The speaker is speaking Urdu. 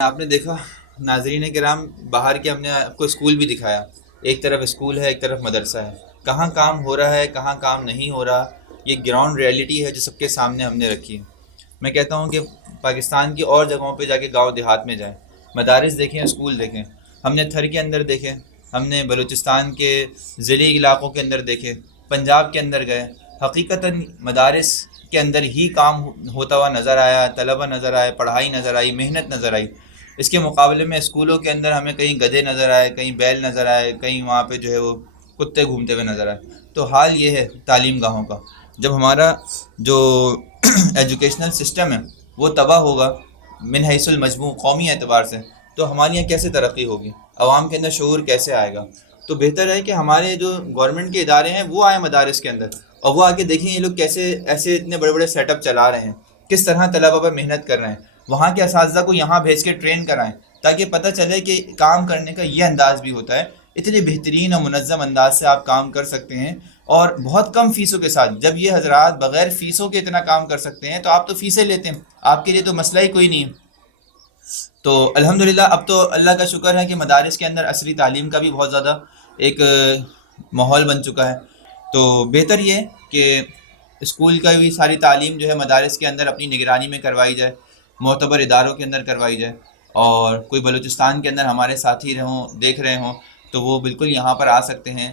آپ نے دیکھا ناظرین کرام، باہر کے ہم نے آپ کو اسکول بھی دکھایا، ایک طرف اسکول ہے ایک طرف مدرسہ ہے، کہاں کام ہو رہا ہے کہاں کام نہیں ہو رہا، یہ گراؤنڈ ریئلٹی ہے جو سب کے سامنے ہم نے رکھی ہے۔ میں کہتا ہوں کہ پاکستان کی اور جگہوں پہ جا کے گاؤں دیہات میں جائیں، مدارس دیکھیں، اسکول دیکھیں، ہم نے تھر کے اندر دیکھے، ہم نے بلوچستان کے ضلعی علاقوں کے اندر دیکھے، پنجاب کے اندر گئے، حقیقتاً مدارس کے اندر ہی کام ہوتا ہوا نظر آیا، طلبہ نظر آئے، پڑھائی نظر آئی، محنت نظر آئی۔ اس کے مقابلے میں اسکولوں کے اندر ہمیں کہیں گدھے نظر آئے، کہیں بیل نظر آئے، کہیں وہاں پہ جو ہے وہ کتے گھومتے ہوئے نظر آئے۔ تو حال یہ ہے تعلیم گاہوں کا، جب ہمارا جو ایجوکیشنل سسٹم ہے وہ تباہ ہوگا من حیث المجموع قومی اعتبار سے، تو ہمارے یہاں کیسے ترقی ہوگی، عوام کے اندر شعور کیسے آئے گا؟ تو بہتر ہے کہ ہمارے جو گورنمنٹ کے ادارے ہیں وہ آئیں مدارس کے اندر، اور وہ آ کے دیکھیں یہ لوگ کیسے ایسے اتنے بڑے بڑے سیٹ اپ چلا رہے ہیں، کس طرح طلبہ پر محنت کر رہے ہیں، وہاں کے اساتذہ کو یہاں بھیج کے ٹرین کرائیں تاکہ پتہ چلے کہ کام کرنے کا یہ انداز بھی ہوتا ہے، اتنے بہترین اور منظم انداز سے آپ کام کر سکتے ہیں، اور بہت کم فیسوں کے ساتھ۔ جب یہ حضرات بغیر فیسوں کے اتنا کام کر سکتے ہیں تو آپ تو فیسیں لیتے ہیں، آپ کے لیے تو مسئلہ ہی کوئی نہیں ہے۔ تو الحمدللہ اب تو اللہ کا شکر ہے کہ مدارس کے اندر عصری تعلیم کا بھی بہت زیادہ ایک ماحول بن چکا ہے۔ تو بہتر یہ ہے کہ اسکول کا بھی ساری تعلیم جو ہے مدارس کے اندر اپنی نگرانی میں کروائی جائے، معتبر اداروں کے اندر کروائی جائے، اور کوئی بلوچستان کے اندر ہمارے ساتھی رہوں دیکھ رہے ہوں تو وہ بالکل یہاں پر آ سکتے ہیں۔